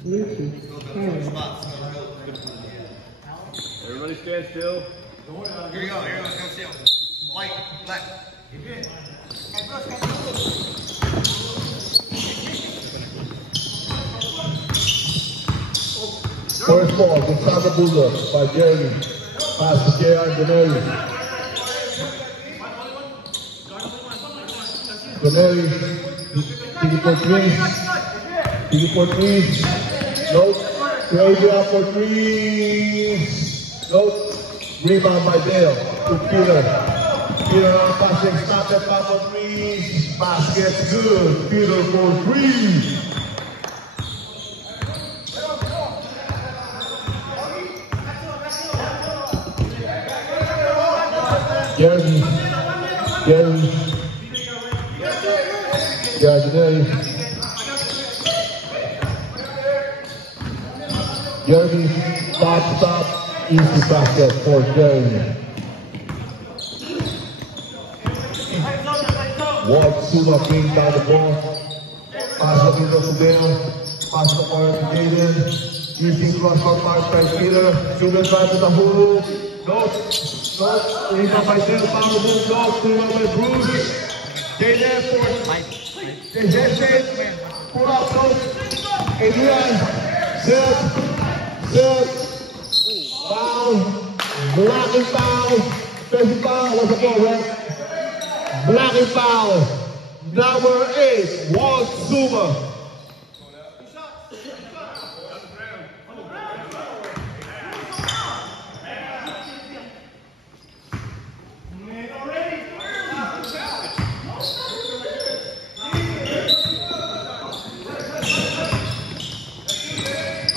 Everybody stand still. Here we go, stand still. White, black. First ball, Gonzaga Bulldogs by Jeremy. Pass to J.R. Donelli. Donelli, picking for three. Picking for three. Nope. Crazy up for three. Nope. Rebound by Dale to Peter. Peter on passing, stop that pass for three. Basket's good. Peter for three. Jeremy, Jeremy, stop, easy basket for Jeremy. Walt Suma brings down the ball, pass the middle to Dale, pass the ball to Jaden, using cross court mark by Peter, Suma drive to the hoop, nope. Rebound by Dale, foul move, no, rebound by Bruce. Jaden for Jaden, pull up, no. Adrian, set, foul, blocking foul, defensive foul, what's the ball, right? Blocking foul, number 8, Walt Suma.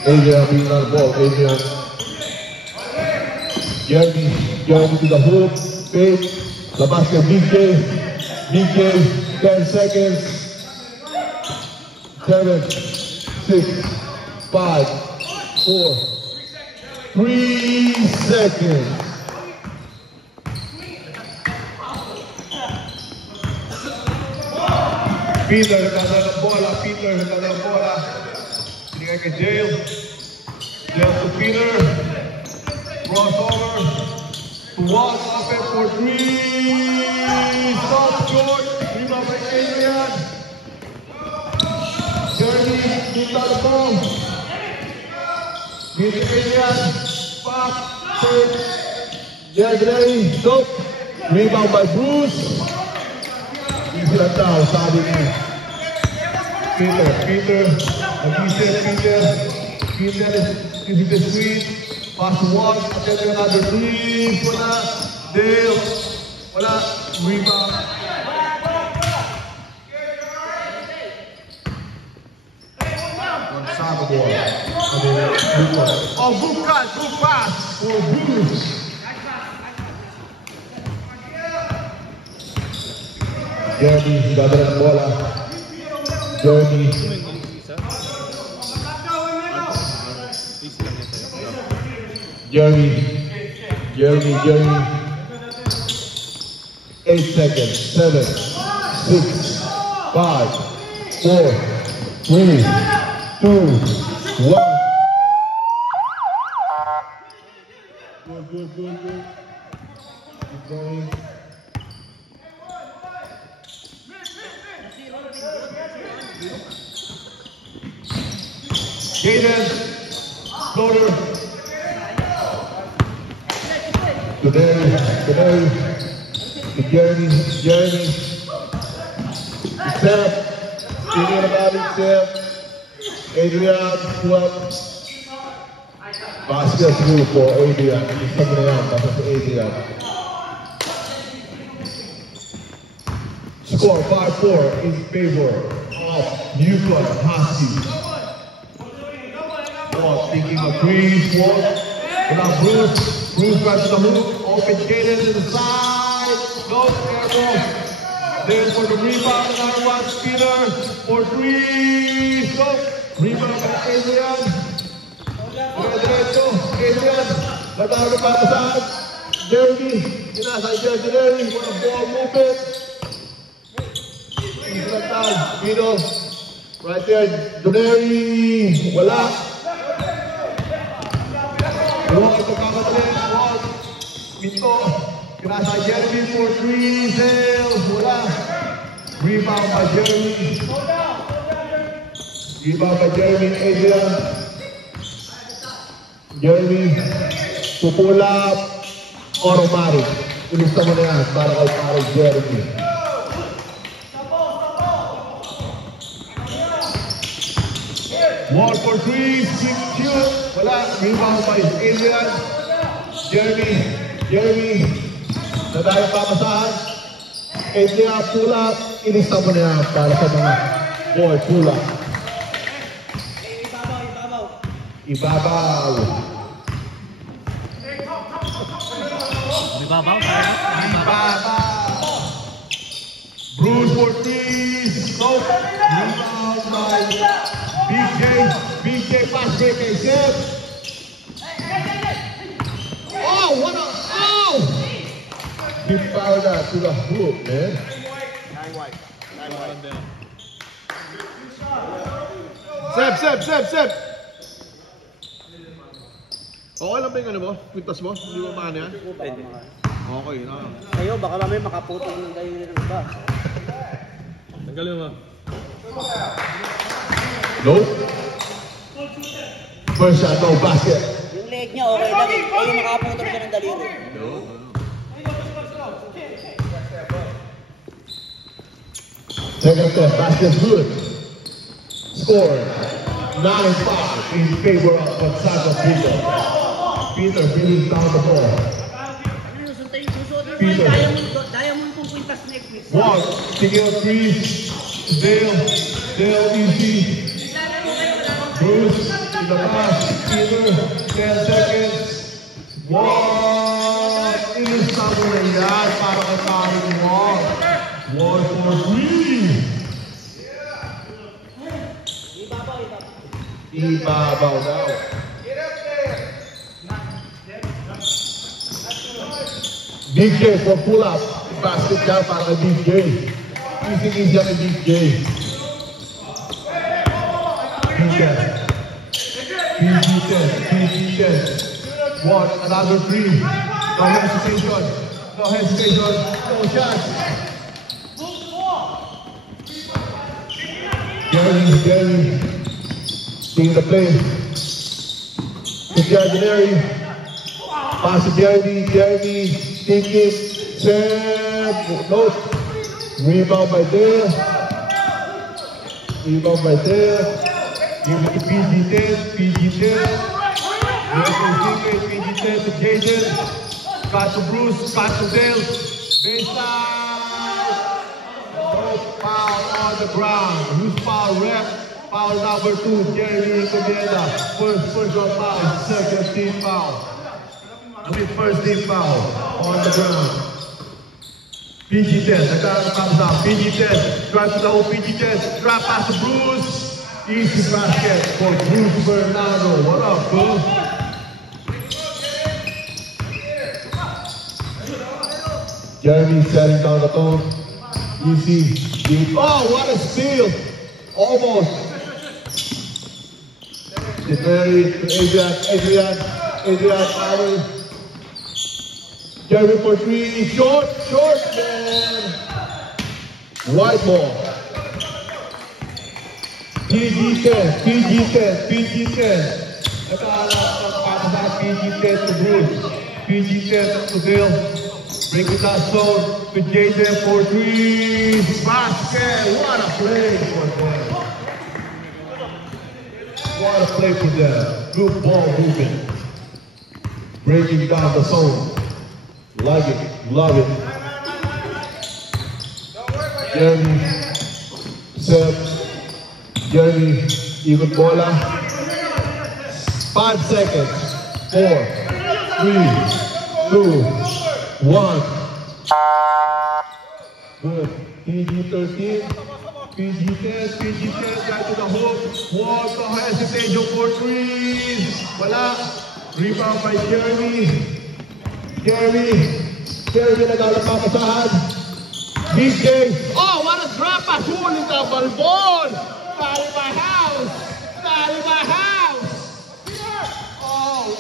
Adrian being on the ball, Adrian. Jeremy to the hoop, big, the basket, BK, 10 seconds, 7, 6, 5, 4, 3 seconds. Peter, nagdala ng bola, Binigay kay Dale to Peter, crossover, to Walt, up it for three, stop short, rebound by Adrian. Jeremy, keep down the ball. Give it Adrian, pop, third, Jeremy, nope, rebound by Bruce. Easy lang daw, sabi niya. Peter, is the screen, pass to Walt, attempting another three, wala, Dale, wala, rebound. Gonzaga ball. Oh, good pass for Bruce. Jeremy, dadala ng bola. Jeremy. 8 seconds. 7, 6, 5, 4, 3, 2, 1. Good. Keep going. Jaden, floater. Today, Jeremy. Step, thinking about it, step. Adrian, what? Basket through for Adrian. He's coming out, basket for Adrian. Score 5-4 in favor of Newport Husky. Thinking of Greece, Walt, without Bruce drives to the hoop, open Jaden to the side, no, careful. Then for the rebound, another one, Peter, for three, so, rebound by Adrian. Adrian, natawa na pa saan, Jeremy, sinasay Jeremy, what a ball movement. Easy lang tayo, Pino, Right there, Doneri. Wala. Wall, pagkakatalit. Wall. Pinto. Pinasa Jeremy for 3. Sales. Wala. Rebound by Jeremy. Rebound by Jeremy and Adrian. Jeremy. Pupula. Automatic. Ilista mo na yan para kay Paris Jeremy. Wall for 3, 6 shoot. Wala. Rebound by Adrian. Jeremy. Nadaya papasahan. Adrian, pull up. Ilista mo na yan para sa mga boy, pull up. Ibabaw. Bruce for 3. Nope. Rebound by BJ pass break a set. Oh, what a he fouled that to the hoop, man. Seb. Okay lang ba yung ano mo? Pintas mo? Hindi mo maano yan? Pwede. Okay na. Kayo, baka mamaya makaputol ng kayo nila ng iba. Tanggalin mo. Nope. First shot, no basket. Yung leg niya, okay lang eh. Kayo makaputol siya ng daliri. Second step, basket good. Score 9-5 in favor of Gonzaga Peter. Peter brings down the ball. Peter. Diamond kung kwintas next week. One, single three. Dale easy. Bruce in the pass. Peter, 10 seconds. One. Inisama na yan para kay Karen Wall. 1 for 3. Ibabaw daw. Big J for pull up. Basket down para kay Big J. Easy kay Big J. PG10. One, another 3. No hesitation. No shots. Gary. Seeing the play. To Gary. Pass to Jeremy, take it, Sam, no, rebound by Dale, give it to PG10, PG10 to Jaden, pass to Bruce, pass to Dale, baseline, no foul on the ground, who's foul rep? Foul number 2, Jeremy Comienda, first foul, second team foul. First team foul on the ground. PG10, comes out. PG10, drive to the hole. PG10, drop pass to Bruce. Easy basket for Bruce Bernardo. What up, Bruce? Jeremy setting down the tone. Easy. Oh, what a steal! Almost. Adrian, Allen. Jeremy for 3, short, man. White ball. PG10. PG10 to Bruce. PG10 to Bill. Bring it that zone to Jaden for 3. Basket. What a play for them. What a play for them. Good ball movement. Breaking down the zone. Like it, love it. Jeremy, Seb, Jeremy, even bola. 5 seconds. 4, 3, 2, 1. Good. PG13, PG10, back to the hook. Walk, no hesitation for 3s. Wala. Rebound by Jeremy. Jeremy nagalapapasahan. BJ. Oh, what a drop pass. Huli ka, Balbon. Not in my house. Not in my house. Oh.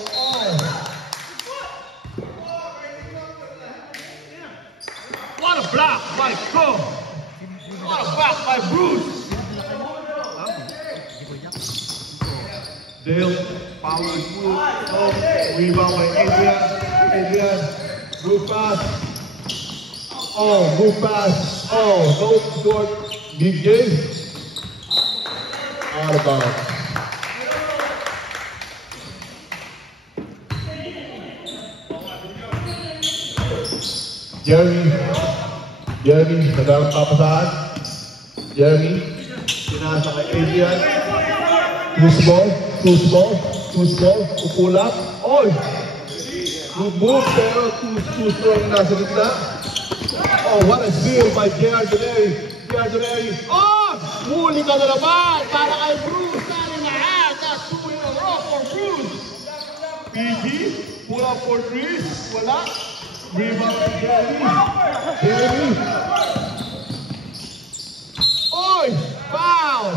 What a block by Cole. What a block by Bruce. Dale, power move. Oh, rebound by Adrian. Move pass. Oh, move pass. Oh, no short. BJ. Out of bounds. Jeremy, nagkaroon papasahan. Jeremy, pinasa kay Adrian. Too small. Pull up. Oy! Good move, pero too strong nasa gitna. Oh, what a steal by Giardinelli. Oh! Muli ka na naman para kay Bruce. Not in the hand. That's 2 in a row for Bruce. PG, pull up for 3. Wala. Rebound to Jeremy. Oy! Foul!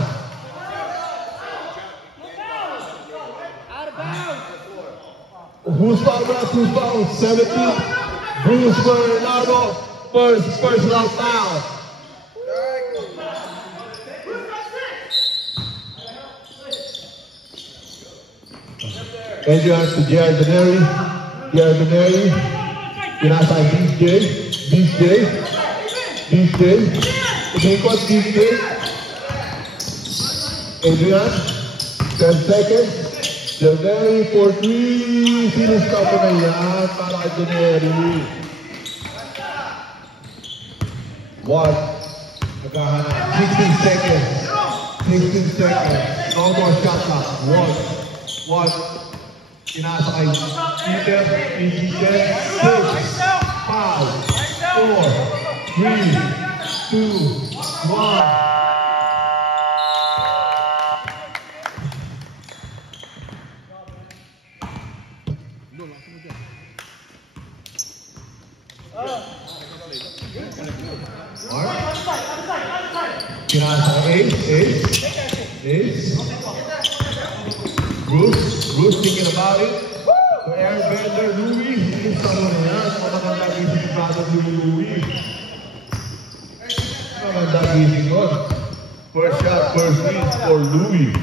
Out of bounds. Who's foul? 17. Bruce Bernardo. First personal foul. Adrian to Giardinelli. Pinasa kay BJ. Umikot BJ. Adrian. 10 seconds. Giardinelli for 3. Sinustop na yan para kay Giardinelli. 1. Naghahanap. 16 seconds. No more shot clock. 1. Pinasa kay Peter. PG 10. 6. 5. 4. 3. 2. 1. Pinasa Ace. Bruce thinking about it. The airbender, Louis. He's someone else. Maganda gising si brother Louis. Maganda gising nun. First shot, first lead for Louis.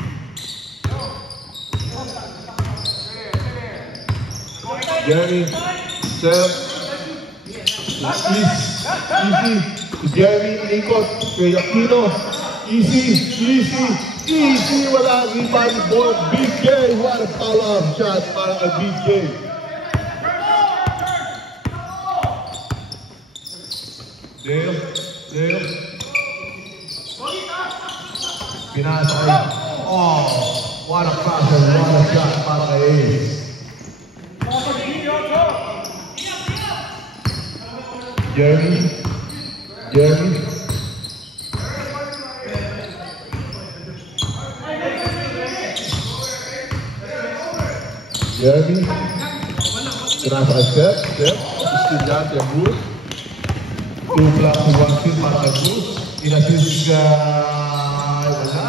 Jeremy, Seth. Easy. Jeremy, ikot. Kay Aquino. Easy. Wala rebound ball. BJ, what a follow-up shot para kay BJ. Dale. Pinasa kay. Oh, what a pass and what a shot para kay Ace. Jeremy. Pinasa kay Seth. Estudiante ang Bruce. 2 blocks to 1 kill para kay Bruce. Inassist ka. Wala.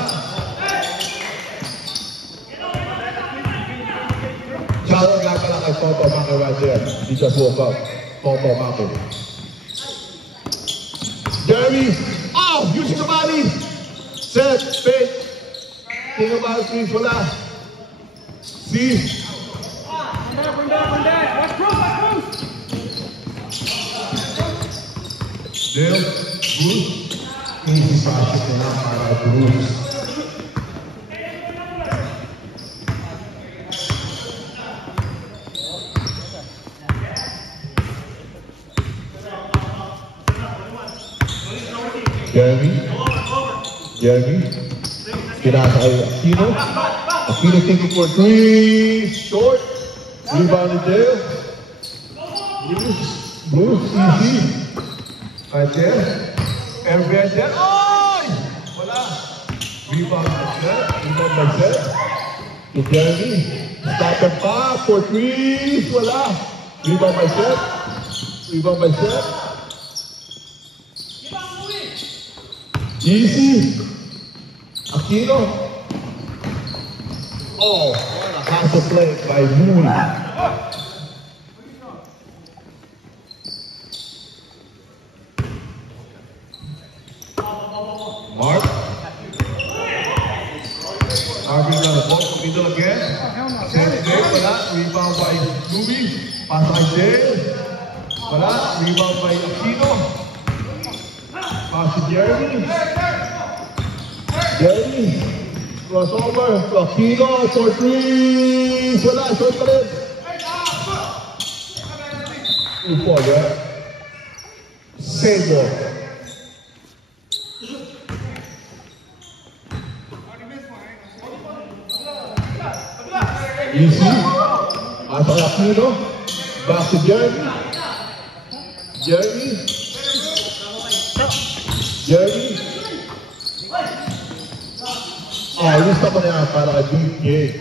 Shoutout nga pala kay Toto Mako right there. He just woke up. Toto Mako. Jeremy. Oh! Using the body. Set. Fake. Think about it. Wala. See? Bring back. Watch Bruce. Dale. Bruce. Easy pass na lang para kay Bruce. Jeremy. Pinasa kay Aquino. Aquino thinking for 3. Short. Rebound to Dale. Bruce. Easy. Right there. Every there. Oh! Wala. Rebound by Seth. To Jeremy. Stop and pop for 3. Wala. Rebound by Seth. Easy. Aquino. Oh, pass the play by Louis. Mark. Marvin got the ball from middle again. Same day for that. Rebound by Louis. Pass by Dale. For that. Rebound by Aquino. Pass to Jeremy. Jeremy. Crossover. Aquino for three. For that. Short for it. 2-4, yeah. Same ball. Easy. After Aquino. Back to Jeremy. Jeremy. Jeremy. Oh, ini sama niya para deep game.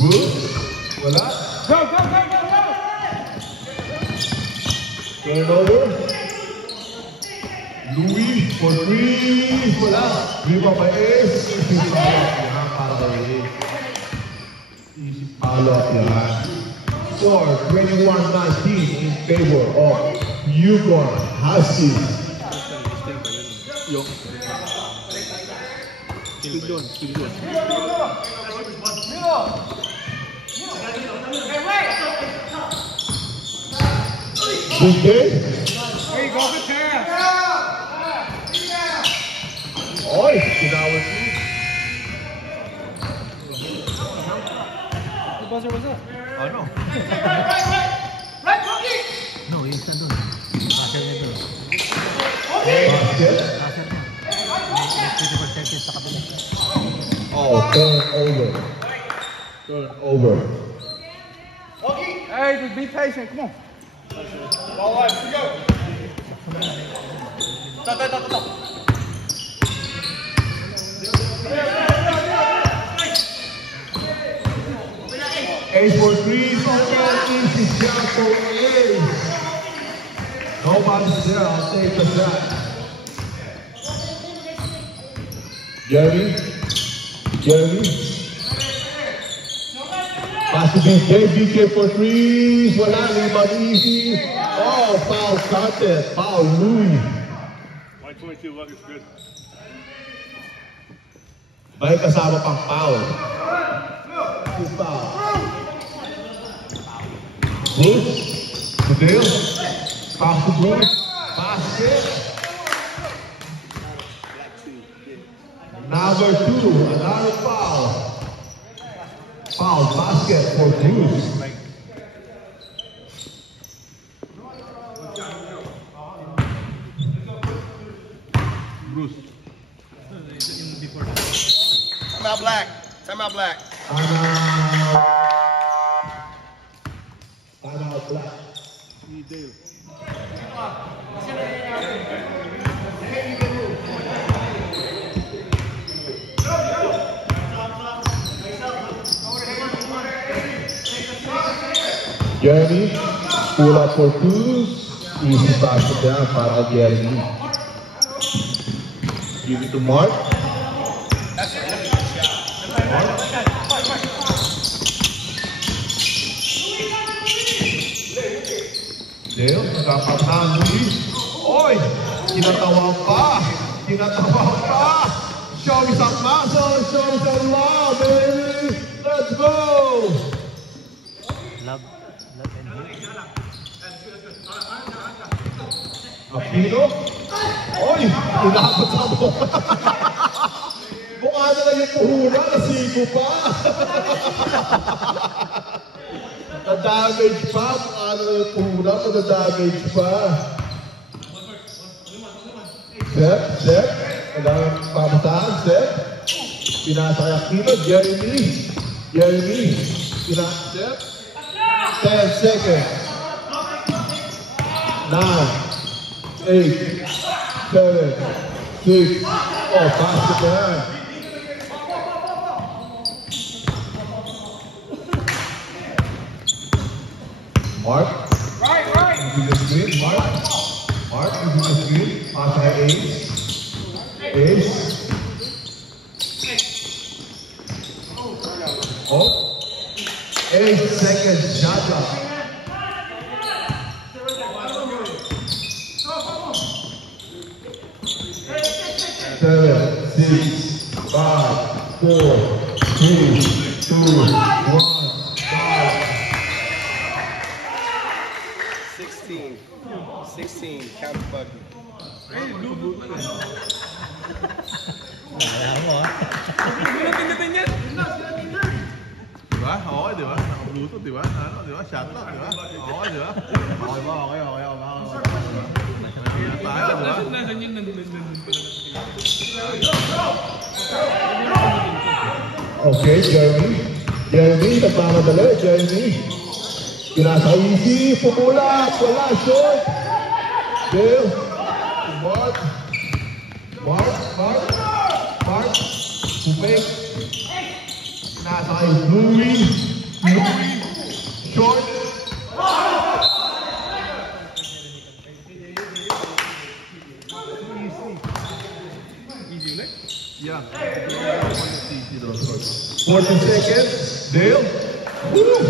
Good. Wala. Go, go, go, go, go! Turnover. Louis for three. Wala. Rebound by Ace. Easy foul. Para kay Ace. Easy foul yan. Score 21-19 in favor of Yukon Huskies. Yung. Speed yun. Speed yun. Big game. There you go, good pass! Oy, tinawag niyo. The buzzer was up. Oh, no. No, yung isa doon. Asher na doon. Basket. Asher na. May 24 seconds sa kabila. Oh, turnover. Turnover. Hey, just be patient, come on. Ball line, here we go. Stop. Ace for three. Easy shot for Ace. Nobody's there. I'll take the shot. Jeremy. Pass to BK. BK for three. Wala. Rebound easy. Oh, foul contest. Foul Louis. 122, look, it's good. May kasama pang foul. Two foul. Bruce. Fidel. Pass to Bruce. Basket. Number two. Another foul. Foul basket for Bruce. Bruce. Time out black. Time out black. Timeout black. Ni Dale. Jeremy, pull up for two. Easy basket down para Jeremy. Give it to Mark. Dale, nagkapatahan Louis. Oy! Tinatawag pa! Show me some muscle! Show me some love, baby! Let's go! Love and hate. Aquino? Oy! Inabot sa mo! Mukha na lang yung puhunan, nasigo pa! Na-damage pa! Mukha na lang yung puhunan, na-damage pa! Step. Kailangan pamataan, step. Pinasa kay Aquino, Jeremy. Step. 10 seconds. 9, 8, 7, 6. Oh, basket there. Mark. Right. Into the screen. Mark into the screen. Pass by Ace. Ace. Oh. 8 seconds. Shot up. 7, 6, 5, 4, 3, 2, 1, 16, count the button. Kaya mo ah. Diba? Okay, diba? Naka-bluetooth, diba? Ano, diba? Shot lock, diba? Okay, diba? Okay ba? Okay. Tayo, diba? Okay, Jeremy, nagmamadali, Jeremy. Pinasa easy, pumula, wala, short. Bill, Mark, Pumik. Pinasa kay Louie, short. Yeah. 40 seconds, Dale. Woo!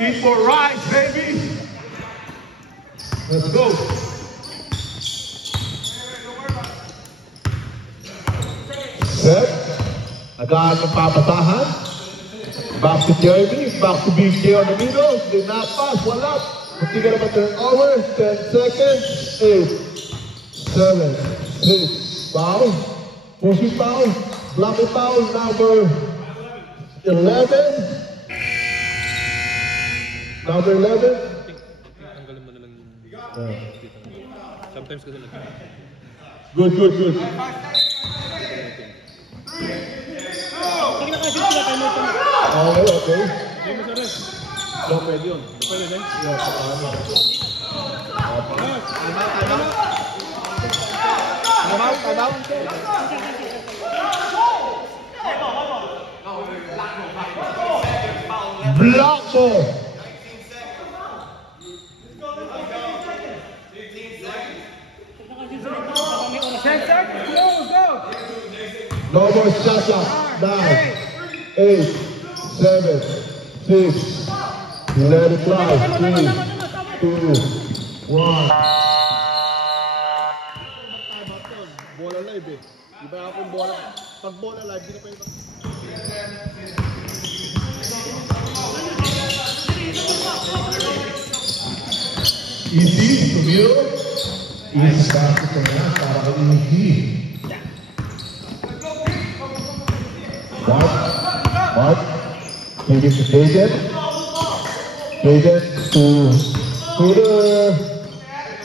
Eat for rice, baby. Let's go. Set. Agad ng papatahan. Back to Jeremy. Back to BJ on the middle. Did not pass. Wala. Hindi ka naman turnover. 10 seconds. 8, 7, 6. Foul. Pushing foul. Blocking foul. Number 11. Number 11. Tanggalin mo na lang yung sometimes kasi lang. Good. Okay. So, pwede yun. Block ball. No more shot clock. 9, 8, 7, 6. Let it fly. 3, 2, 1. Bola live eh. Iba ako bola. Pag bola live, di na pwede. Easy, Tumiro. Easy basket ko na para kay Easy. Mark. Give it to Jaden. Jaden to Peter.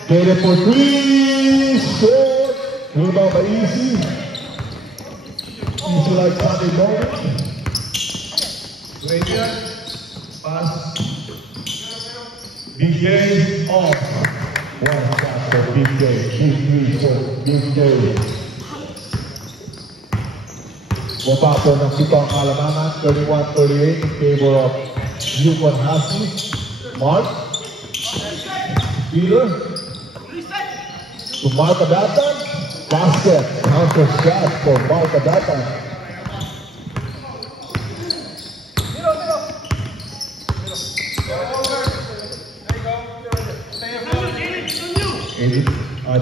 Jaden for 3. Short. Rebound by Easy. Easy like Sunday morning. Right here. Pass. BJ off. One shot for BJ. 2-3 for BJ. Baba po ng sitong kalamangan, 31-38 in favor of Yukon Huskies. Mark. Peter. To Mark Adatan. Basket. Counter shot for Mark Adatan.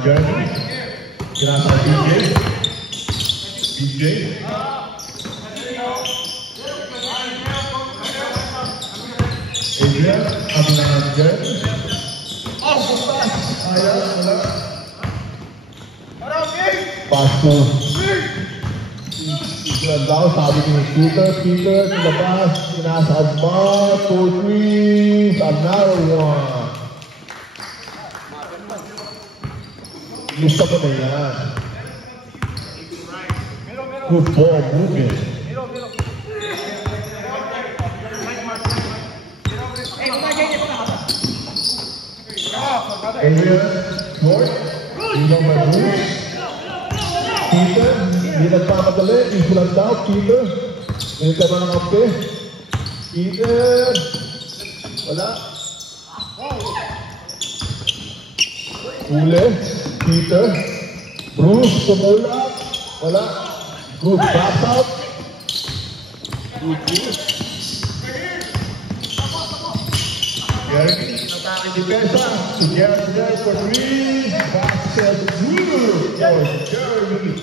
Jeremy. Kinasa BJ. Adrian, Abinangan Jeremy. Off the pass. Ayan, wala. Pass to Island daw, sabi ni Peter, labas, kinasa Agma, 2-3, another one. Gusto ko na yan. Good ball movement. Adrian, Lord, Ilong Maroon. Peter, hindi nagpamadali, issue lang daw, Peter. Hindi ka ba ng kampi? Peter, wala. Ule, Peter, Bruce, pumula, wala, good back out, good kick. Jeremy, atake depensa, si Jeremy there for three, basket good for Jeremy,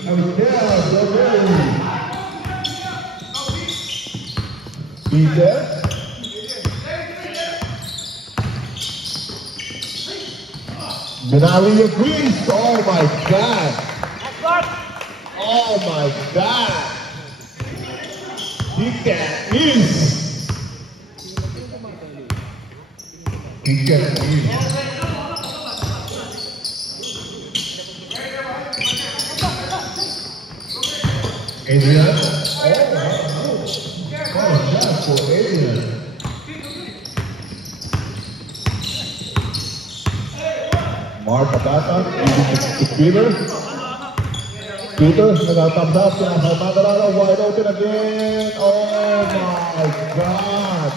Peter. Benali agrees. Oh my God. Oh my God. He can't miss. He can't miss. Adrian. Oh, shot for Adrian. Mark Abata, to Peter. Peter, nag-thumbs up, Madarala, wide open again. Oh my God.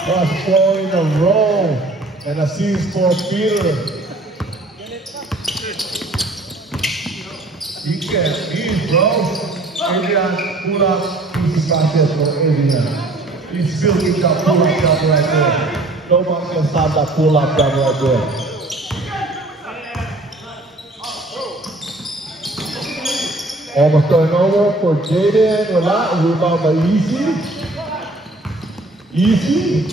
Plus 4 in a row. And assist for Peter. He can't miss, bro. Adrian, pull up, easy basket for Adrian. He's building that pull-up jump right there. No one can stop that pull-up jump right there. Almost turnover for Jaden. Wala. Rebound by Easy. Easy.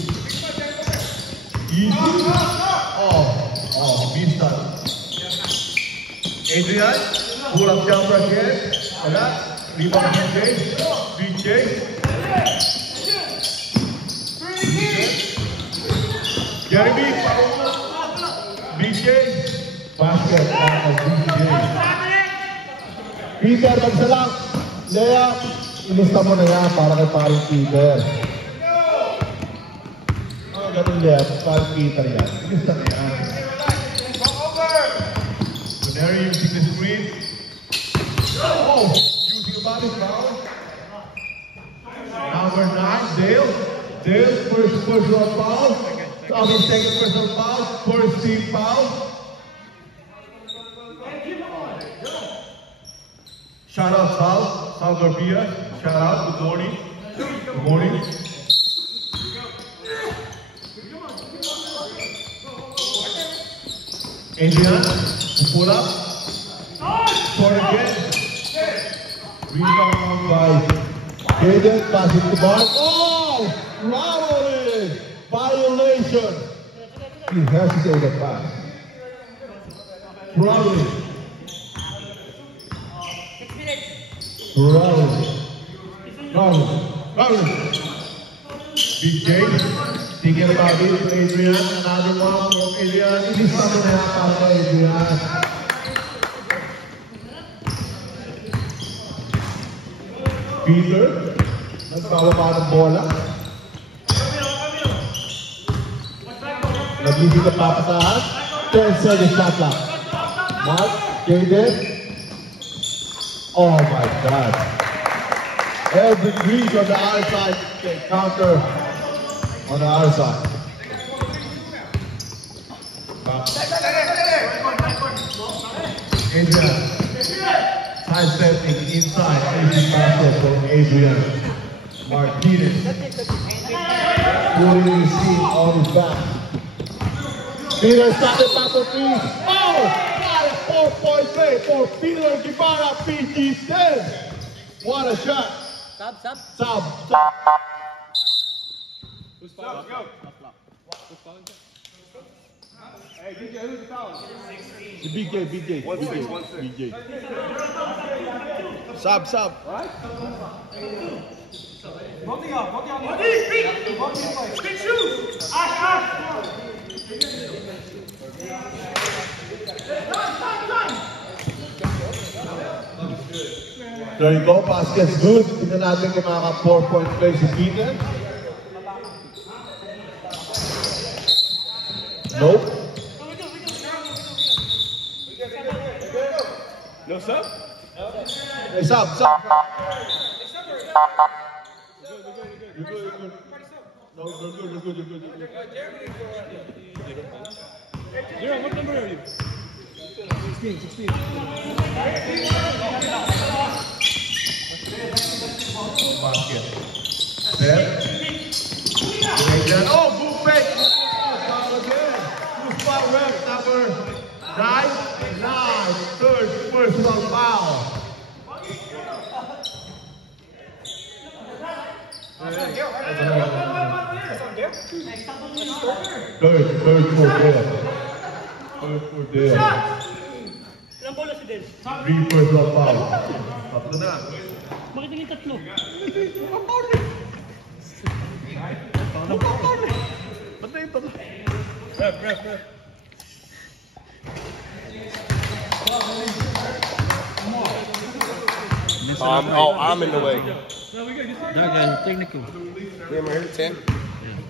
Oh, missed that. Adrian. Pull up jumper again. Wala. Rebound BJ. BJ. Jeremy. BJ. Basket on BJ. Peter, magsalang. Layup. Ilista mo na yan para kay paring Peter. Ganun layup. Paring Peter yan. Ilista na yan. Canary using the screen. Oh! Using a body foul. Number 9, Dale. Dale, first personal foul. Tommy, second personal foul. First team foul. Shout out Sal Garcia. Shout out, good morning. Good morning. Adrian, pull up. Score again. Rebound by Aiden, pass it to Mark. Oh! Robbery! Violation! He hesitated the pass. Robbery. Raul. Big James, thinking about it, Adrian, another one from Adrian. This is something that happened to Adrian. Peter, nagpababa ng bola. Nag-ibig na papasahan. 10 seconds shot clock. Mark, Jaden. Oh my God. Every breeze on the other side can counter on the other side. Adrian. Side stepping inside. Easy basket from Adrian. Martinez. Putting his seat on his back. Peter started back for three. Oh! 4-point play for Peter Guevara, PG10. What a shot. Sub. Who's foul? Go. Who's fouling? Hey, DJ, who's the foul? BJ. Sub. Right? Both of y'all. Big shoes. There you go, basket's good. Tignan natin kung makaka 4-point play si Peter. Nope. No sub? Hey, sub. You're good. No, you're good. Zero, what number are you? 16. Basket. Set. Oh, good fake. Foul again. Who's foul ref number 9? Third personal foul. Third for Dale. Ilang bola si Del? 3 personal foul. Tatlo na. Bakit naging tatlo? Ba't na ito? Ref. I'm in the way. Dagan, technical. Damn, right here, 10.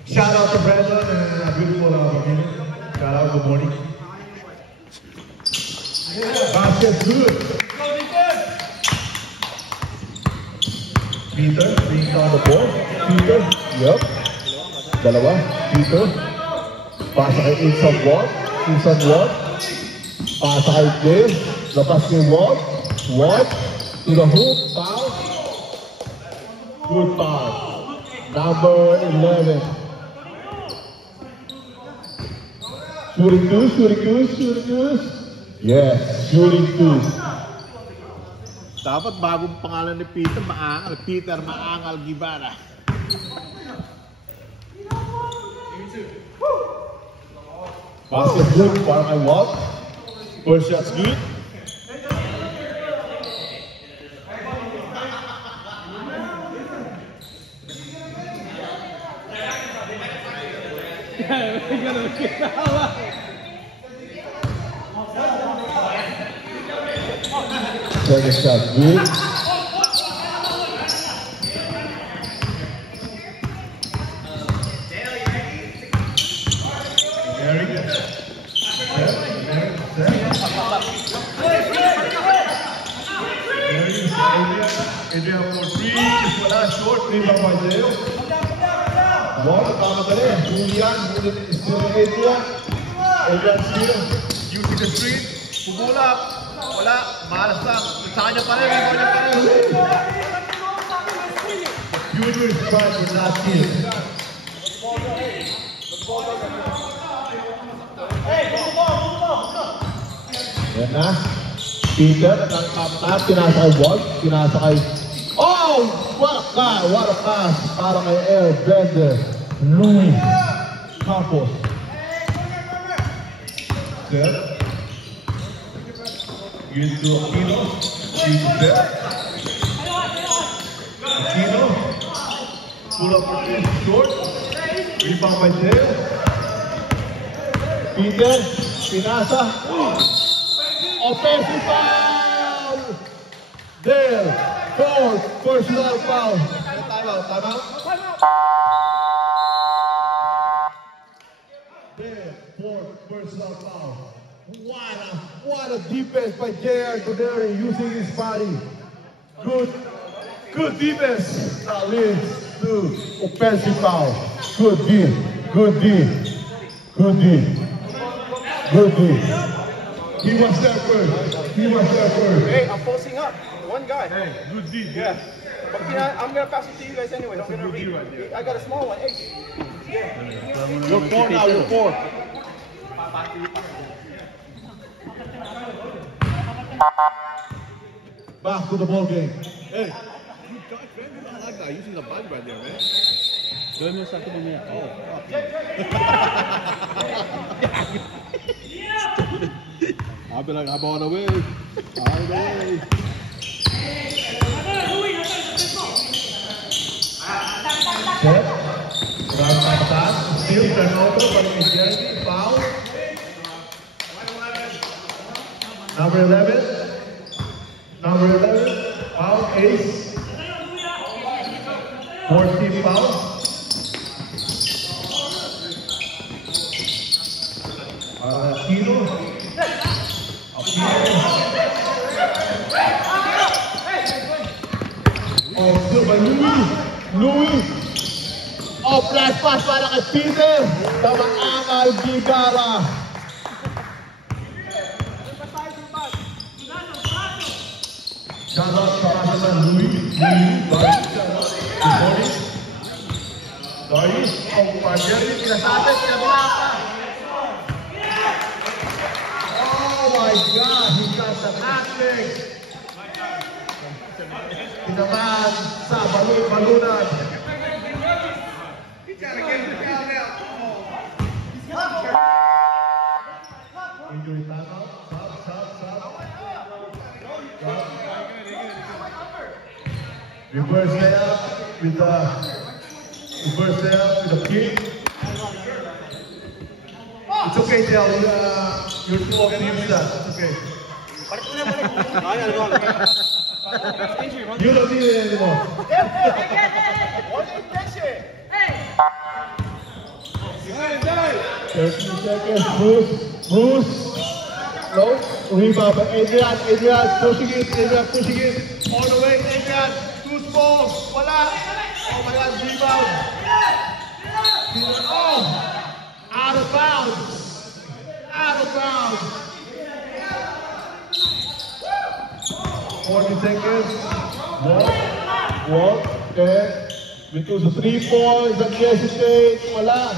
Shout out to Brandon and a beautiful Marina. Shout out, good morning. Basket good. Peter, being on the board. Peter, yep. Dalawa, Peter. Pasa kay Insan Watt. Pasa kay Dave. Labas kay Watt. To the hoop, foul. Good foul. Number 11. Shooting two. Yes, shooting two. Dapat bagong pangalan ni Peter Maangal. Peter Maangal Gibara. Basket good, para kay Watt. First shot's good. Second shot good. Adrian for three. Wala short. Three pa by Dale. One, tama ka rin. Julian, still Adrian. Adrian still. Using the screen. Pumulap. Wala. Malas lang. Sa kanya pa rin. Junior is trying for last kill. Yan na. Peter, nagkaplat. Tinasakay Walt. Tinasakay. Oh! What a pass. Para kay Airbender. Luis Campos. Set. Into Aquino. Into set. Aquino. Pull up for three. Short. Rebound by Dale. Peter. Pinasa. Offensive foul! Dale. Fourth personal foul. Timeout. Dale. Fourth personal foul. What a defense by J.R. Goderi using his body. Good defense. Leads to offensive foul. Good D. He was there first. Hey, I'm posting up. One guy. Hey, good deed. Yeah. But I'm gonna pass it to you guys anyway. Don't gonna read. I got a small one. Hey. You're four now, you're four. Back to the ball game. Hey, you got friend. I like that. Using the bug right there, man. Gawin mo sa akin mamaya. Oh, I'll be like, I'm on the way. Set. Round attack. Still turnover, but it's Jeremy. Foul. Number 11. Foul. Ace. 14 foul. Aquino. Oh, still by Luis. Oh, flash pass para kay Peter. Tamangangal Gigara. Shout out sa asalan Louis, Darius, Darius, ang Pajeri, pinasabit, kabila pa. Oh my God, he got the hat-trick. Tinaman sa balunan. Injury timeout. Stop. Reverse layup with the kick. It's okay, Del. You're too old to use that. It's okay. You don't need it anymore. What is that shit? 13 seconds. Bruce. No. Rebound by Adrian. Adrian pushing it. All the way, Adrian. Too small. Wala. Oh my God, rebound. Oh. Out of bounds. 40 seconds. Walk. Then, into the 3 points. Don't hesitate. Wala.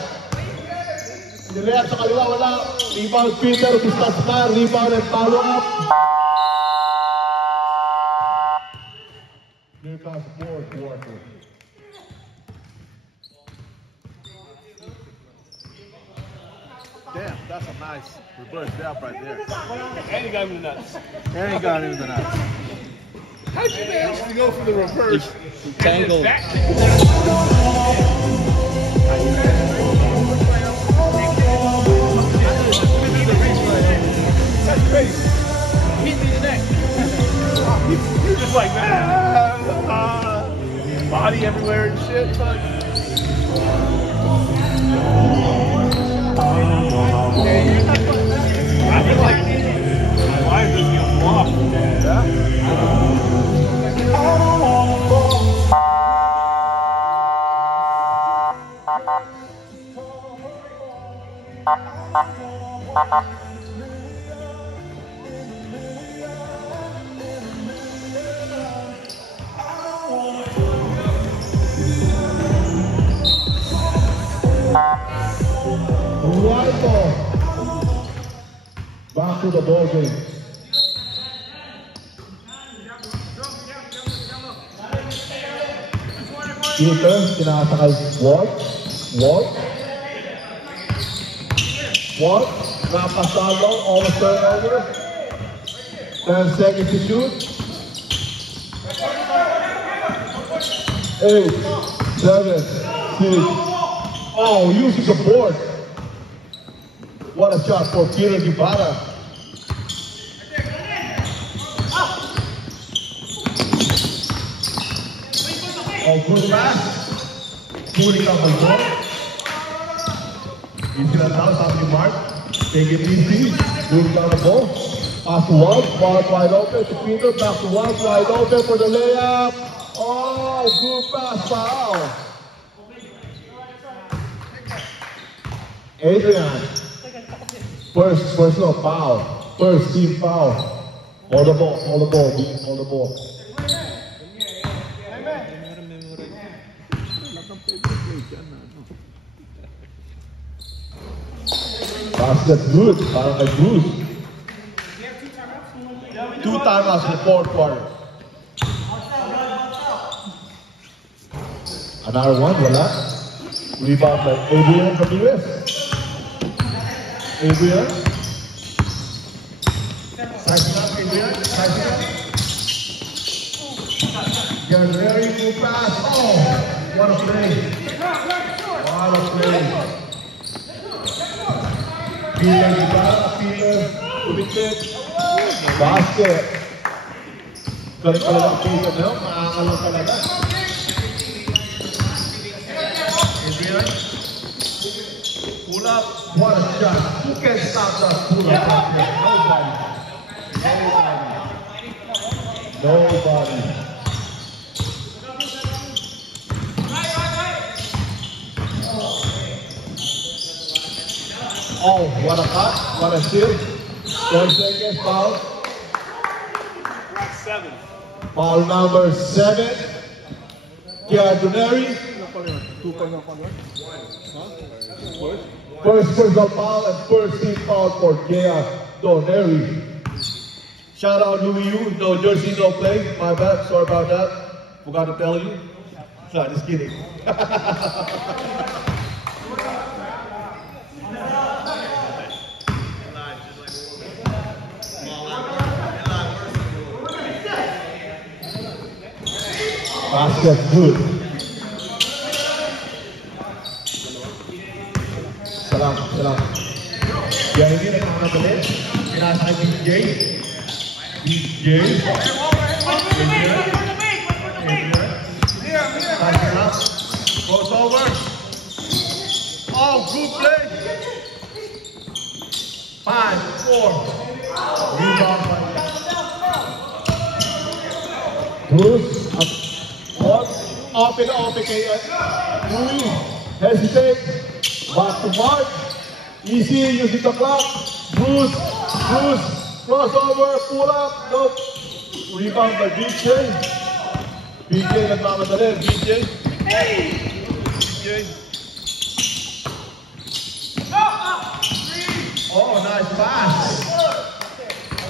Nilayat sa kaliwa, wala. Rebound, Peter. Pistas na. Rebound and follow up. Here comes fourth quarter. Damn, that's a nice reverse layup right there. And he got him in the nuts. And he got him in the nuts. How'd you manage to go for the reverse? Tangled. That's crazy. Hit me in the neck. You're just like, body everywhere and shit. Fuck. I feel like my life is gonna flop. Right ball. Back to the ball game. Peter, sinasakay Walt. Napasalo, almost turnover. 10 seconds to shoot. 8, 7, 6. Oh, using the board. What a shot for Peter Guevara. Oh, good pass. Pulling up the ball. Easy that down, top of the mark. Take it easy. Move down the ball. Pass to Walt wide open to Peter. Back to Walt wide open for the layup. Oh, good pass, foul. Adrian. First personal foul. First team foul. Hold the ball. Basket good, parang kay Bruce. 2 timeouts in the fourth quarter. Another one, wala. Rebound by Adrian Ramirez. Adrian. Sizing up, Adrian. Get very good pass. Oh, what a play. Peter Ulitin. Basket. Galing pala ng Peter, no? Maangalang talaga. Adrian. Pull up. What a shot. Who can stop that pull up? Nobody. Oh, what a cut, what a steal. 10 seconds, foul. 7. Foul number 7. Kia Doneri. First personal foul and first team foul for Kia Doneri. Shout out Louis Yu. No jersey, no play. My bad. Sorry about that. Forgot to tell you. No, just kidding. Basket good. Salam. Yang ini nak balik. Pinasa DJ. Crossover. Oh, good play. 5-4. Rebound by Bruce. Open kayo. Louis. Hesitate. Back to Mark. Easy. Using the clock. Bruce. Crossover. Pull up. Nope. Rebound by BJ. BJ nagmamadali. BJ. Oh, nice pass.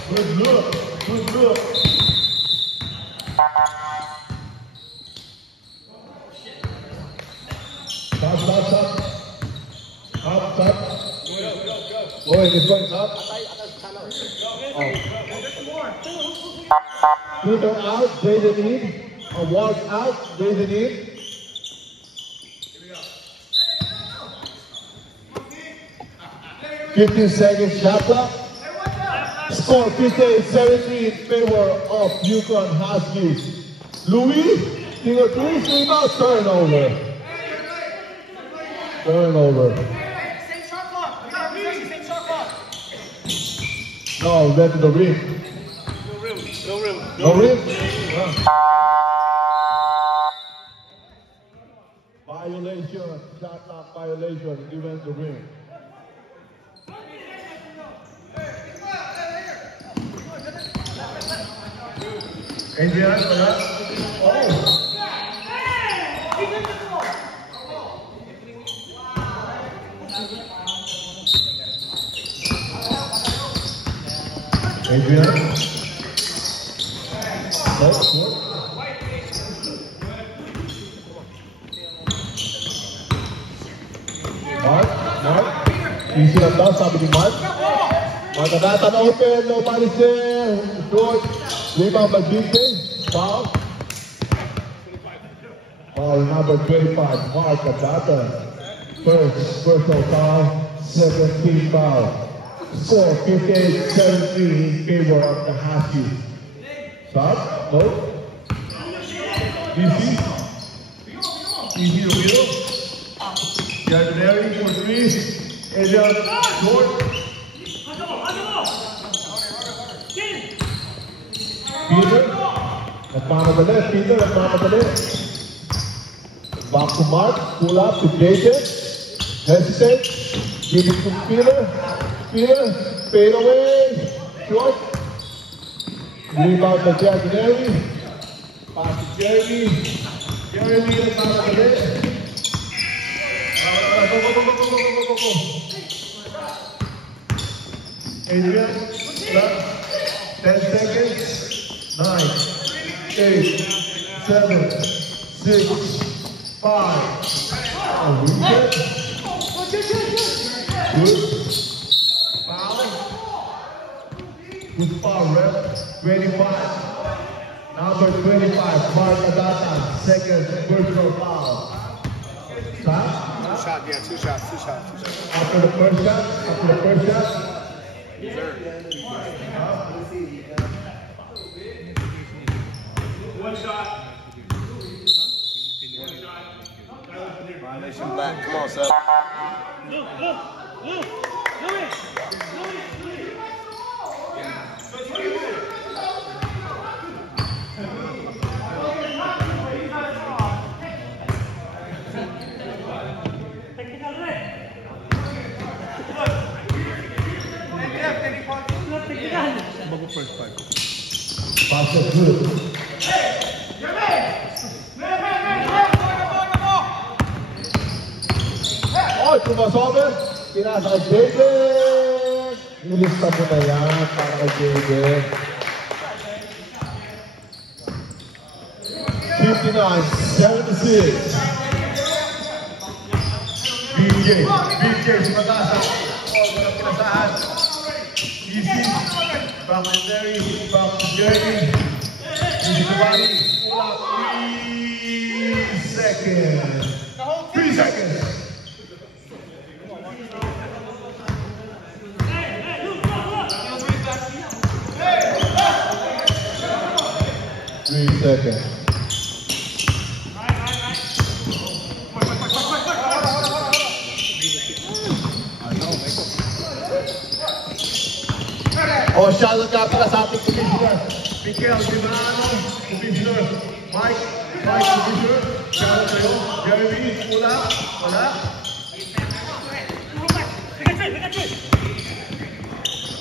Good look. Stop. Up. Go ahead, it's going up. Oh. Peter out, Jaden in. Walk out, Jaden in. 15 seconds shot clock. Score 58-73 in favor of Yukon Huskies. Louis, King of 3, rebound, turnover. No, went to the rim. No rim? Violation, shot clock violation, he went to the rim. Adrian, oh! Adrian. Mark. You see that down, sabi ni Mark. Mark Adatan open, nobody's there. Good. Rebound by BJ. Foul. Foul number 25, Mark Adatan. First personal foul, second team foul. Score 58-73 in favor of the Huskies. Stop. No. Easy to middle. Gardner for 3. Adrian short. Peter. Nagmamadali. Back to Mark. Pull up to Jason. Hesitate. Give it to Peter. Fade away. Short. Rebound by Gardner. Pass to Jeremy. Jeremy nagmamadali. Go. Adrian, 10 seconds. 9, 8, 7, 6, 5. Good. Foul. Good foul, ref. 25. Number 25, Mark Adatan. Second personal foul. Stop. Two shots. After the first shot. One shot. Violation back. Come on, sir. Basket good. Oh, crossover. Pinasa kay Jaden. Nilista mo na yan para kay Jaden. 59-76. BJ sa mataas. Oh, walang pinasahan. Easy. Back to Terry. Back to Jeremy. Easy to Bali. Pull up. 3 seconds. 3 seconds. Oh, shoutout nga pala sa ating commissioner. Miguel Gibrano, commissioner. Mike, commissioner. Shoutout sa'yo. Jeremy, wala.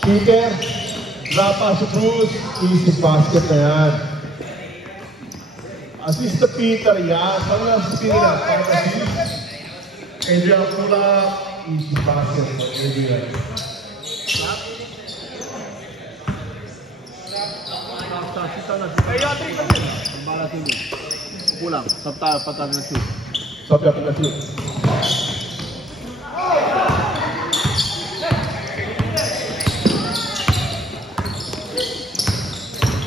Peter, Rapa sa Cruz, easy basket na yan. Assist na Peter yan. Saan nga assist nila? Adrian Pula, easy basket for Adrian. Kulang. Patag na shoot. Sabay na shoot.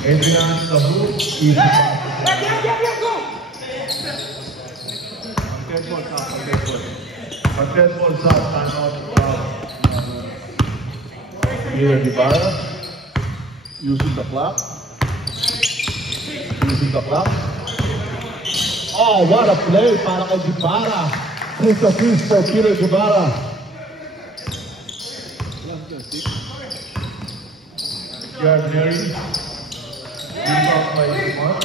Adrian the hoop, easy basket. Dead ball shot, time out. Here, Ibarra. Using the clock. Oh, what a play para kay Ibarra. Quick assist for Peter Ibarra. Yard Mary. Rebound by Mark.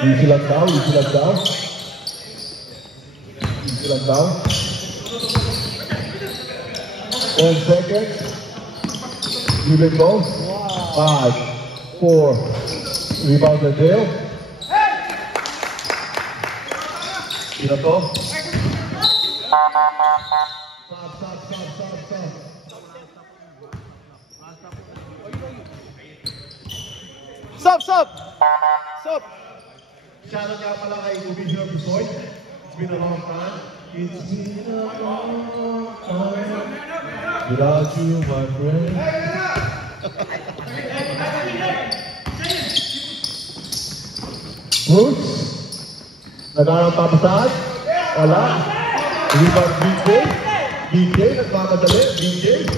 Easy lang daw. 10 seconds. Give it go. 5, 4. Rebound the Dale. Sino to? Stop! Shoutout nga pala kay Commissioner Bisoy. It's been a long time. It's been a long time without you, my friend. Bruce? Nagkarang papasahan? Wala. Rebound BJ, nagmamadali. BJ.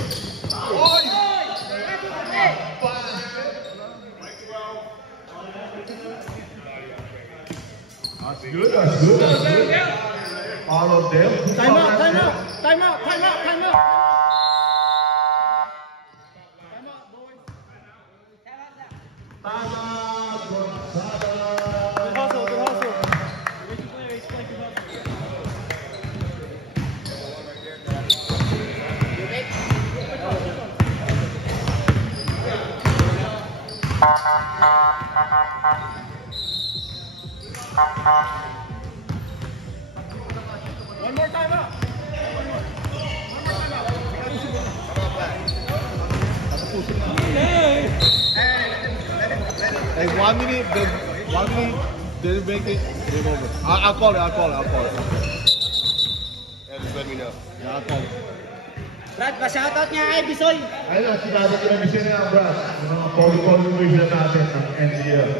That's good. All of them. Time out. One more time out. Like 1 minute, they'll make it, game over. I'll call it. And just let me know. Yeah, I'll call it. Brad, pa-shoutout niya kay Bisoy. Ayun lang, sinado ko na mission niya, Brad. Yung mga call-mission natin ng NCL.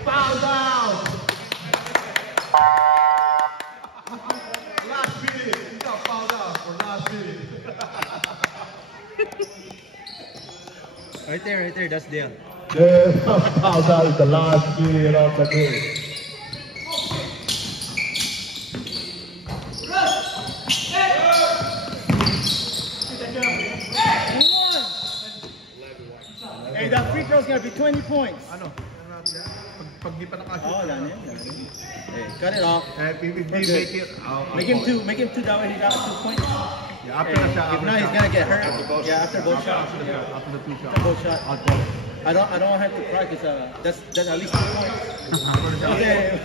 Foul down. Last minute. He got fouled out for last minute. Right there, that's Dale. Fouled out is the last minute of the game. is gonna be 20 points. Ano? Ano natin yan? Pag di pa nakashoot. Oh, done it. Hey, cut it off. Eh, if we We're make good. it. Make him two that way he got 2 points. Yeah, after the shot. If not, he's gonna get hurt. Yeah, after both shots. After the two shots. After both shots. I'll call it. I don't want him to cry because that's at least 2 points. After the shot. Okay.